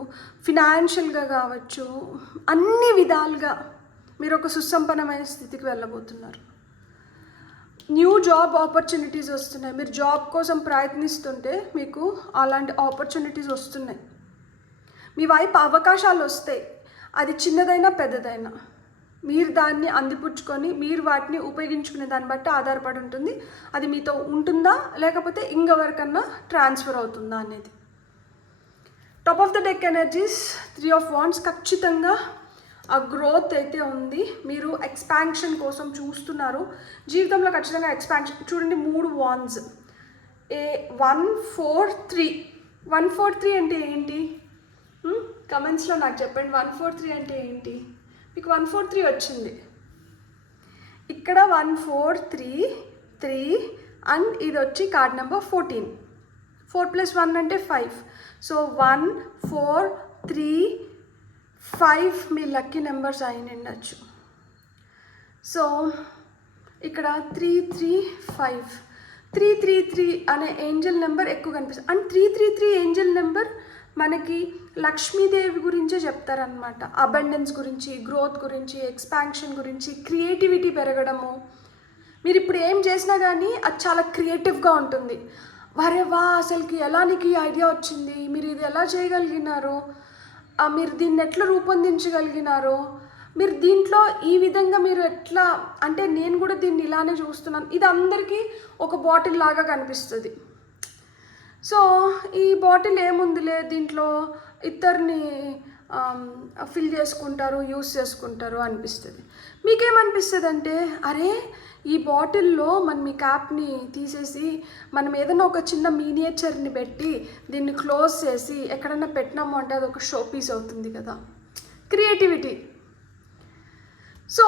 ఫినాన్షియల్గా కావచ్చు, అన్ని విధాలుగా మీరు ఒక సుసంపన్నమైన స్థితికి వెళ్ళబోతున్నారు. న్యూ జాబ్ ఆపర్చునిటీస్ వస్తున్నాయి. మీరు జాబ్ కోసం ప్రయత్నిస్తుంటే మీకు అలాంటి ఆపర్చునిటీస్ వస్తున్నాయి. మీ వైపు అవకాశాలు వస్తాయి, అది చిన్నదైనా పెద్దదైనా. మీరు దాన్ని అందిపుచ్చుకొని మీరు వాటిని ఉపయోగించుకునే దాన్ని బట్టి ఆధారపడి ఉంటుంది, అది మీతో ఉంటుందా లేకపోతే ఇంకెవరికన్నా ట్రాన్స్ఫర్ అవుతుందా అనేది. Top of the deck energies 3 of wands. ఖచ్చితంగా ఆ గ్రోత్ అయితే ఉంది. మీరు ఎక్స్పాన్షన్ కోసం చూస్తున్నారు జీవితంలో. ఖచ్చితంగా ఎక్స్పాన్షన్. చూడండి 3 వాండ్స్, 1 4 3. 1 4 3 అంటే ఏంటి? కమెంట్స్లో నాకు చెప్పండి. 1 4 3 అంటే ఏంటి? మీకు 1 4 3 వచ్చింది ఇక్కడ. 1 4 3 3 అండ్ ఇది వచ్చి కార్డ్ నెంబర్ 14. 4 + 1 అంటే 5. సో 1 4 3 5 మీ లక్కీ నెంబర్స్ అయిన ఉండొచ్చు. సో ఇక్కడ 3 3 5 3 3 3 అనే ఏంజల్ నెంబర్ ఎక్కువ కనిపిస్తుంది. అండ్ 3 3 3 ఏంజల్ నెంబర్ మనకి లక్ష్మీదేవి గురించే చెప్తారనమాట. అబండెన్స్ గురించి, గ్రోత్ గురించి, ఎక్స్పాన్షన్ గురించి, క్రియేటివిటీ పెరగడము. మీరు ఇప్పుడు ఏం చేసినా కానీ అది చాలా క్రియేటివ్గా ఉంటుంది. వరే వా, అసలుకి ఎలా నీకు ఈ ఐడియా వచ్చింది, మీరు ఇది ఎలా చేయగలిగినారు, మీరు దీన్ని ఎట్లా రూపొందించగలిగినారు, మీరు దీంట్లో ఈ విధంగా మీరు ఎట్లా, అంటే నేను కూడా దీన్ని ఇలానే చూస్తున్నాను. ఇది అందరికీ ఒక బాటిల్ లాగా కనిపిస్తుంది. సో ఈ బాటిల్ ఏముందిలే, దీంట్లో ఇద్దరిని ఫిల్ చేసుకుంటారు, యూస్ చేసుకుంటారు అనిపిస్తుంది. మీకేమనిపిస్తుంది అంటే, అరే ఈ బాటిల్లో మనం ఈ క్యాప్ని తీసేసి మనం ఏదైనా ఒక చిన్న మినియేచర్ని పెట్టి దీన్ని క్లోజ్ చేసి ఎక్కడన్నా పెట్టినాము అంటే అది ఒక షో పీస్ అవుతుంది కదా. క్రియేటివిటీ. సో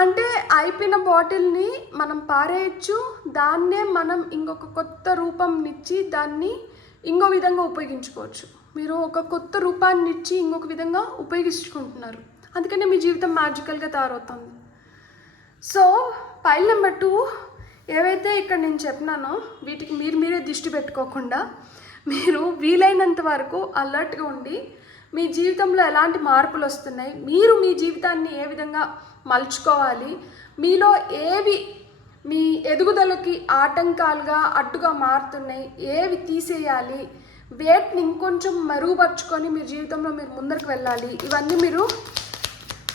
అంటే అయిపోయిన బాటిల్ని మనం పారేయచ్చు, దాన్నే మనం ఇంకొక కొత్త రూపంనిచ్చి దాన్ని ఇంకో విధంగా ఉపయోగించుకోవచ్చు. మీరు ఒక కొత్త రూపాన్ని ఇచ్చి ఇంకొక విధంగా ఉపయోగించుకుంటున్నారు, అందుకనే మీ జీవితం మ్యాజికల్గా తయారవుతుంది. సో పైల్ నెంబర్ 2 ఏవైతే ఇక్కడ నేను చెప్పినానో వీటికి మీరే దృష్టి పెట్టుకోకుండా మీరు వీలైనంత వరకు అలర్ట్గా ఉండి మీ జీవితంలో ఎలాంటి మార్పులు వస్తున్నాయి, మీరు మీ జీవితాన్ని ఏ విధంగా మలుచుకోవాలి, మీలో ఏవి మీ ఎదుగుదలకి ఆటంకాలుగా అడ్డుగా మారుతున్నాయి, ఏవి తీసేయాలి, వేటిని ఇంకొంచెం మెరుగుపరుచుకొని మీ జీవితంలో మీరు ముందరికి వెళ్ళాలి, ఇవన్నీ మీరు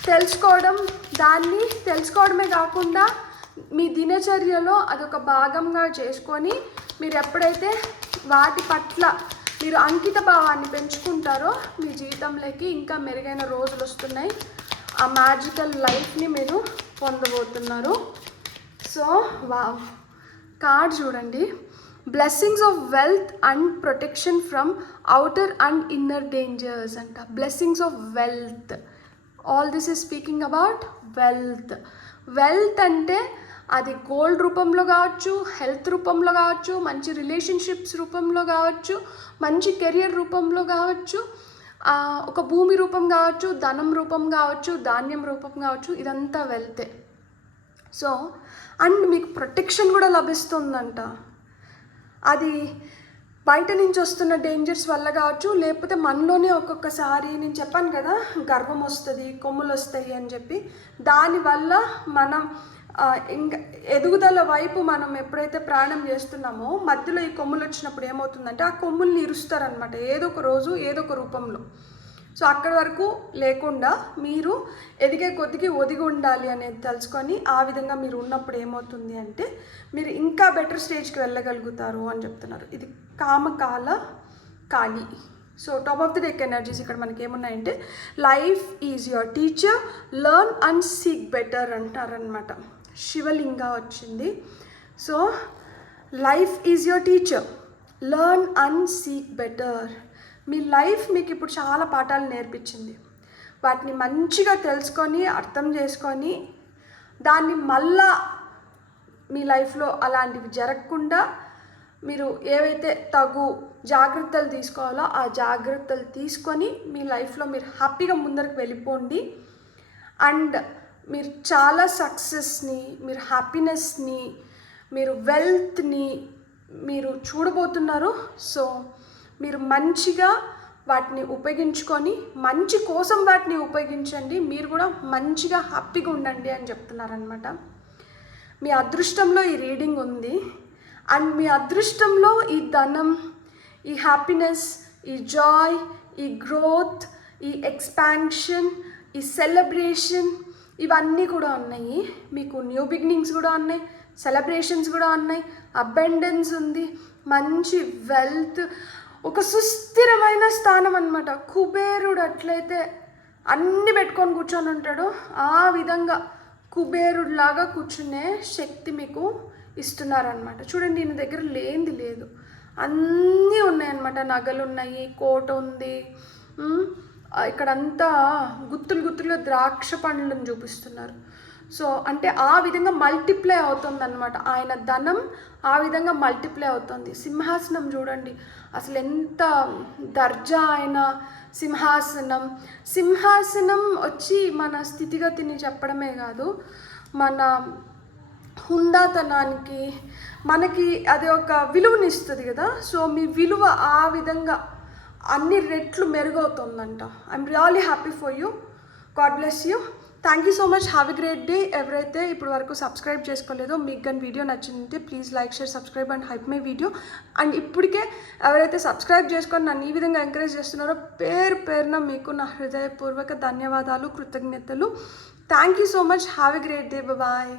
తెలుసుకోవడం. దాన్ని తెలుసుకోవడమే కాకుండా మీ దినచర్యలో అదొక భాగంగా చేసుకొని మీరు ఎప్పుడైతే వాటి పట్ల మీరు అంకిత భావాన్ని పెంచుకుంటారో మీ జీవితంలోకి ఇంకా మెరుగైన రోజులు వస్తున్నాయి. ఆ మ్యాజికల్ లైఫ్ని మీరు పొందబోతున్నారు. సో వావ్, కార్డ్ చూడండి. Blessings of wealth and protection from outer and inner dangers అంట. Blessings of wealth. All this is speaking about wealth. Wealth అంటే అది గోల్డ్ రూపంలో కావచ్చు, హెల్త్ రూపంలో కావచ్చు, మంచి రిలేషన్షిప్స్ రూపంలో కావచ్చు, మంచి కెరియర్ రూపంలో కావచ్చు, ఒక భూమి రూపం కావచ్చు, ధనం రూపం కావచ్చు, ధాన్యం రూపం కావచ్చు, ఇదంతా వెల్తే. సో అండ్ మీకు ప్రొటెక్షన్ కూడా లభిస్తుందంట. అది బయట నుంచి వస్తున్న డేంజర్స్ వల్ల కావచ్చు, లేకపోతే మనలోనే ఒక్కొక్కసారి నేను చెప్పాను కదా గర్వం వస్తుంది, కొమ్ములు వస్తాయి అని చెప్పి, దానివల్ల మనం ఇంకా ఎదుగుదల వైపు మనం ఎప్పుడైతే ప్రయాణం చేస్తున్నామో మధ్యలో ఈ కొమ్ములు వచ్చినప్పుడు ఏమవుతుందంటే ఆ కొమ్ముల్ని ఇరుస్తారనమాట. ఏదో ఒక రోజు ఏదో ఒక రూపంలో సో అక్కడి వరకు లేకుండా మీరు ఎదిగే కొద్దికి ఒదిగి ఉండాలి అనేది తెలుసుకొని ఆ విధంగా మీరు ఉన్నప్పుడు ఏమవుతుంది అంటే మీరు ఇంకా బెటర్ స్టేజ్కి వెళ్ళగలుగుతారు అని చెప్తున్నారు. ఇది Kamakala Kali. So top of the deck energies ఇక్కడ మనకి ఏమున్నాయంటే life is your teacher, learn and seek better అంటారనమాట. శివలింగ వచ్చింది. So life is your teacher, learn and seek better. మీ లైఫ్ మీకు ఇప్పుడు చాలా పాఠాలు నేర్పించింది. వాటిని మంచిగా తెలుసుకొని అర్థం చేసుకొని దాన్ని మళ్ళా మీ లైఫ్లో అలాంటివి జరగకుండా మీరు ఏవైతే తగు జాగ్రత్తలు తీసుకోవాలో ఆ జాగ్రత్తలు తీసుకొని మీ లైఫ్లో మీరు హ్యాపీగా ముందరకు వెళ్ళిపోండి. అండ్ మీరు చాలా సక్సెస్ని, మీరు హ్యాపీనెస్ని, మీరు వెల్త్ని మీరు చూడబోతున్నారు. సో మీరు మంచిగా వాటిని ఉపయోగించుకొని మంచి కోసం వాటిని ఉపయోగించండి. మీరు కూడా మంచిగా హ్యాపీగా ఉండండి అని చెప్తున్నారనమాట. మీ అదృష్టంలో ఈ రీడింగ్ ఉంది. అండ్ మీ అదృష్టంలో ఈ ధనం, ఈ హ్యాపీనెస్, ఈ జాయ్, ఈ గ్రోత్, ఈ ఎక్స్పాన్షన్, ఈ సెలబ్రేషన్ ఇవన్నీ కూడా ఉన్నాయి. మీకు న్యూ బిగినింగ్స్ కూడా ఉన్నాయి, సెలబ్రేషన్స్ కూడా ఉన్నాయి, అబెండెన్స్ ఉంది, మంచి వెల్త్, ఒక సుస్థిరమైన స్థానం అనమాట. కుబేరుడు అట్లయితే అన్నీ పెట్టుకొని కూర్చొని ఉంటాడో ఆ విధంగా కుబేరుడిలాగా కూర్చునే శక్తి మీకు ఇస్తున్నారనమాట. చూడండి, ఈయన దగ్గర లేనిది లేదు, అన్నీ ఉన్నాయన్నమాట. నగలు ఉన్నాయి, కోట ఉంది, ఇక్కడంతా గుత్తులు గుత్తులుగా ద్రాక్ష పండ్లను చూపిస్తున్నారు. సో అంటే ఆ విధంగా మల్టిప్లై అవుతుంది అనమాట. ఆయన ధనం ఆ విధంగా మల్టిప్లై అవుతుంది. సింహాసనం చూడండి, అసలు ఎంత దర్జా ఆయన సింహాసనం. సింహాసనం వచ్చి మన స్థితిగతిని చెప్పడమే కాదు, మన హుందాతనానికి మనకి అది ఒక విలువనిస్తుంది కదా. సో మీ విలువ ఆ విధంగా అన్ని రెట్లు మెరుగవుతుందంట. I'm really happy for you. God bless you. Thank you so much. Have a great day. ఎవరైతే ఇప్పుడు వరకు సబ్స్క్రైబ్ చేసుకోలేదో, మీకు కానీ వీడియో నచ్చిందంటే please like, share, subscribe and hype my video. And ఇప్పటికే ఎవరైతే సబ్స్క్రైబ్ చేసుకొని నన్ను ఈ విధంగా ఎంకరేజ్ చేస్తున్నారో పేరు పేరున మీకు నా హృదయపూర్వక ధన్యవాదాలు, కృతజ్ఞతలు. Thank you so much. Have a great day. Bye.